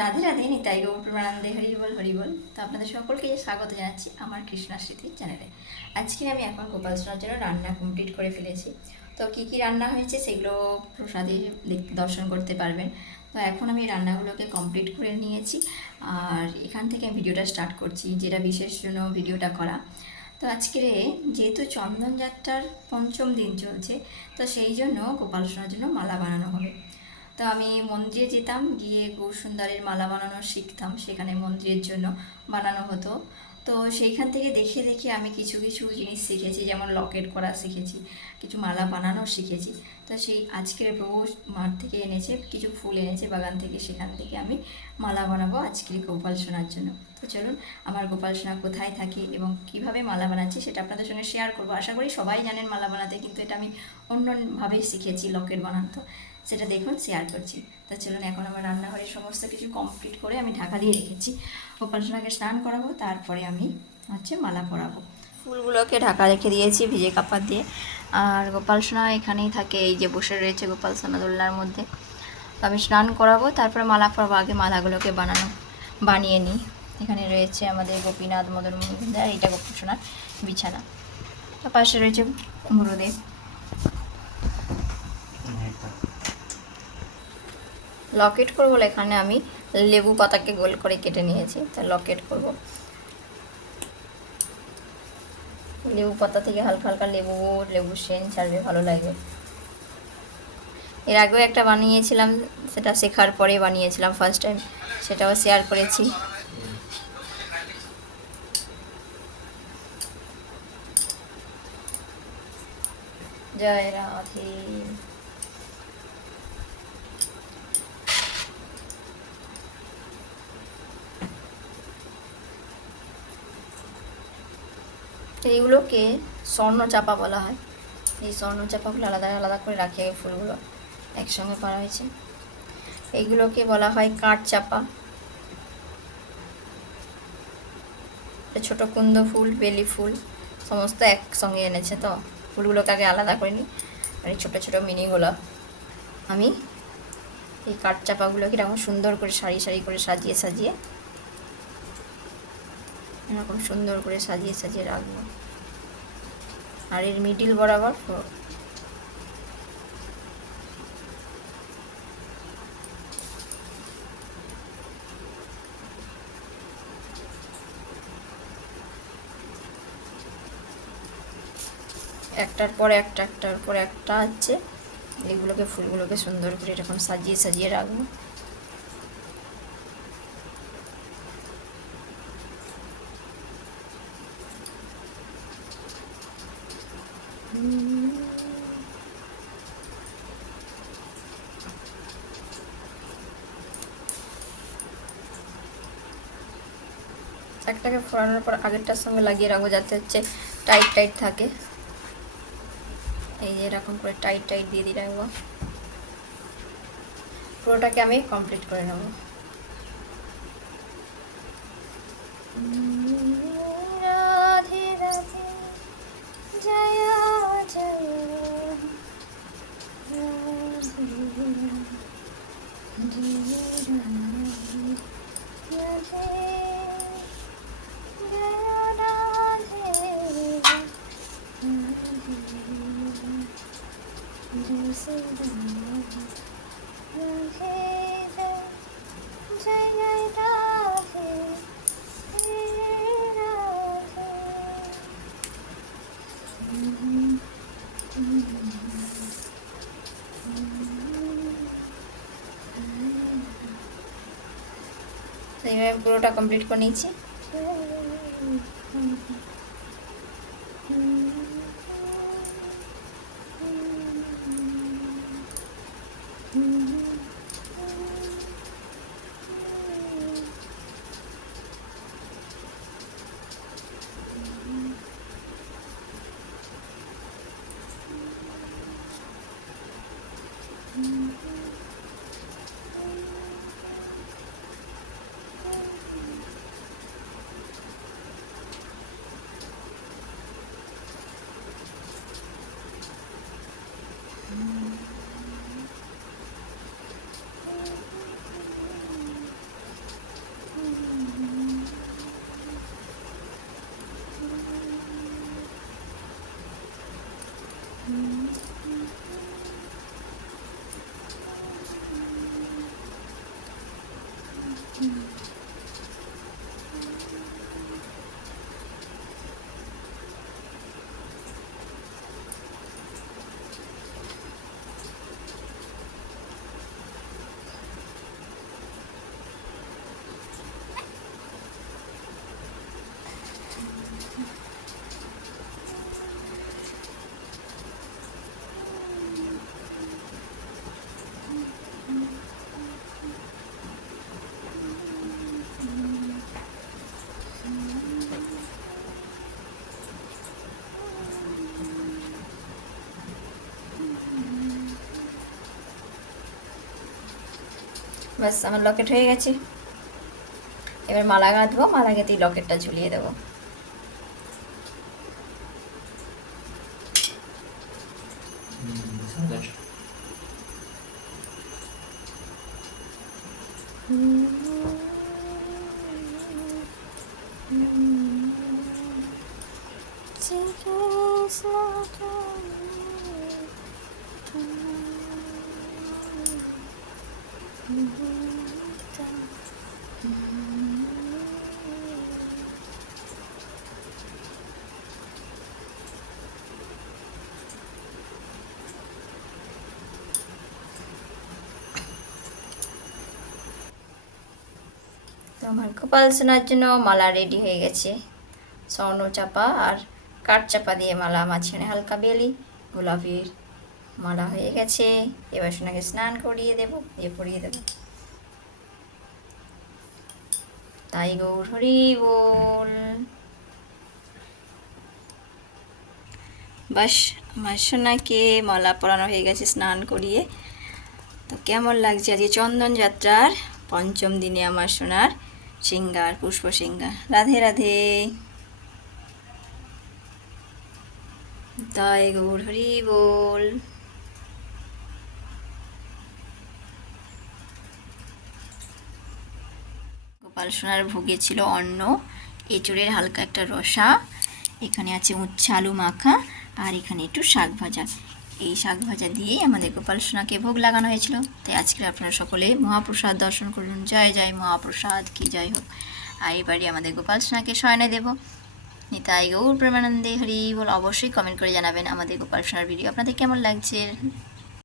রাধে রাধে, নিতাই গৌর প্রেমানন্দে, হরিবল হরিবল। তো আপনাদের সকলকে স্বাগত জানাচ্ছি আমার কৃষ্ণা স্মৃতির চ্যানেলে। আজকে আমি এখন গোপাল সোনার জন্য রান্না কমপ্লিট করে ফেলেছি। তো কী কী রান্না হয়েছে সেগুলো প্রসাদে দর্শন করতে পারবেন। তো এখন আমি রান্নাগুলোকে কমপ্লিট করে নিয়েছি, আর এখান থেকে আমি ভিডিওটা স্টার্ট করছি, যেটা বিশেষ জন্য ভিডিওটা করা। তো আজকে যেহেতু চন্দন যাত্রার পঞ্চম দিন চলছে, তো সেই জন্য গোপাল সোনার জন্য মালা বানানো হবে। তো আমি মন্দিরে যেতাম, গিয়ে গৌরসুন্দরের মালা বানানো শিখতাম, সেখানে মন্দিরের জন্য বানানো হতো। তো সেইখান থেকে দেখে দেখে আমি কিছু কিছু জিনিস শিখেছি, যেমন লকেট করা শিখেছি, কিছু মালা বানানো শিখেছি। তো সেই আজকের প্রভু মাঠ থেকে এনেছে, কিছু ফুল এনেছে বাগান থেকে, সেখান থেকে আমি মালা বানাবো আজকের গোপাল সোনার জন্য। তো চলুন, আমার গোপাল সোনা কোথায় থাকে এবং কিভাবে মালা বানাচ্ছি সেটা আপনাদের সঙ্গে শেয়ার করবো। আশা করি সবাই জানেন মালা বানাতে, কিন্তু এটা আমি অন্যভাবে শিখেছি লকেট বানাতো, সেটা দেখুন শেয়ার করছি। তা চলুন, এখন আমার রান্নাঘরের সমস্ত কিছু কমপ্লিট করে আমি ঢাকা দিয়ে রেখেছি। গোপাল সোনাকে স্নান করাবো, তারপরে আমি মালা পরাবো। ফুলগুলোকে ঢাকা রেখে দিয়েছি ভিজে কাপড় দিয়ে। আর গোপাল সোনা এখানেই থাকে, এই যে বসে রয়েছে গোপাল সোনা দোলনার মধ্যে। তো আমি স্নান করাবো, তারপরে মালা পরাবো। আগে মালাগুলোকে বানিয়ে নিই। এখানে রয়েছে আমাদের গোপীনাথ, মদন মুকুন্দ, আর এইটা গোপাল সোনার বিছানা। তার পাশে রয়েছে গুরুদেব। লকেট করবো, এখানে আমি লেবু পাতাকে গোল করে কেটে নিয়েছি, তা লকেট করব। লেবু পাতা থেকে হালকা হালকা লেবু সেন ছাড়বে, ভালো লাগবে। এর আগেও একটা বানিয়েছিলাম, সেটা শেখার পরে বানিয়েছিলাম ফার্স্ট টাইম, সেটাও শেয়ার করেছি। জয় রাধে। এইগুলোকে স্বর্ণ চাপা বলা হয়। এই স্বর্ণ চাপাগুলো আলাদা আলাদা করে রাখি, ফুলগুলো একসঙ্গে করা হয়েছে। এইগুলোকে বলা হয় কাঠ চাপা। ছোট কুন্দ ফুল, বেলি ফুল সমস্ত একসঙ্গে এনেছে, তো ফুলগুলোকে আগে আলাদা করে নিই। আর এই ছোটো ছোটো মিনি গোলাপ, আমি এই কাঠ চাপাগুলোকে এরকম সুন্দর করে সারি সারি করে সাজিয়ে সাজিয়ে, এরকম সুন্দর করে সাজিয়ে সাজিয়ে রাখবো। আর এর মিডিল বরাবর একটার পর একটা এগুলোকে ফুলগুলোকে সুন্দর করে এরকম সাজিয়ে সাজিয়ে রাখবো। একটাকে ফোড়ানোর পর আগেরটার সঙ্গে লাগিয়ে রাখবো, যাতে টাইট টাইট থাকে। এই যে এরকম করে টাইট টাইট দিয়ে রাখবো। পুরোটাকে আমি কমপ্লিট করে নেব। রাধে রাধে, জয় জয় এইভাবে পুরোটা কমপ্লিট করে নিয়েছি। ব্যাস আমার লকেট হয়ে গেছে। এবার মালা গাঁথবো, মালা গেঁথেই লকেটটা ঝুলিয়ে দেবো। তো আমার গোপাল সোনার জন্য মালা রেডি হয়ে গেছে। স্বর্ণ চাপা আর কাঠ চাপা দিয়ে মালা, মাঝখানে হালকা বেলি গোলাপির মালা হয়ে গেছে। এবার সোনাকে স্নান করিয়ে দেবো, পরিয়ে দেবো। তাই গৌর হরি বল। বাস আমার সোনাকে মালা পরানো হয়ে গেছে স্নান করিয়ে। তো কেমন লাগছে আজকে চন্দন যাত্রার পঞ্চম দিনে আমার সোনার সিঙ্গার, পুষ্প সিঙ্গার। রাধে রাধে। তাই গৌর হরি বল। গোপাল সোনার ভোগে ছিল অন্ন, এঁচড়ের হালকা একটা রসা, এখানে আছে উচ্ছে আলু মাখা, আর এখানে একটু শাক ভাজা। এই শাক ভাজা দিয়েই আমাদের গোপাল সোনাকে ভোগ লাগানো হয়েছিল। তাই আজকে আপনারা সকলে মহাপ্রসাদ দর্শন করুন। জয় জয় মহাপ্রসাদ কি জয় হোক। আর এবারে আমাদের গোপাল সোনাকে শয়নে দেব। নিতাই গৌর প্রেমানন্দে হরি বল। অবশ্যই কমেন্ট করে জানাবেন আমাদের গোপাল সোনার ভিডিও আপনাদের কেমন লাগছে।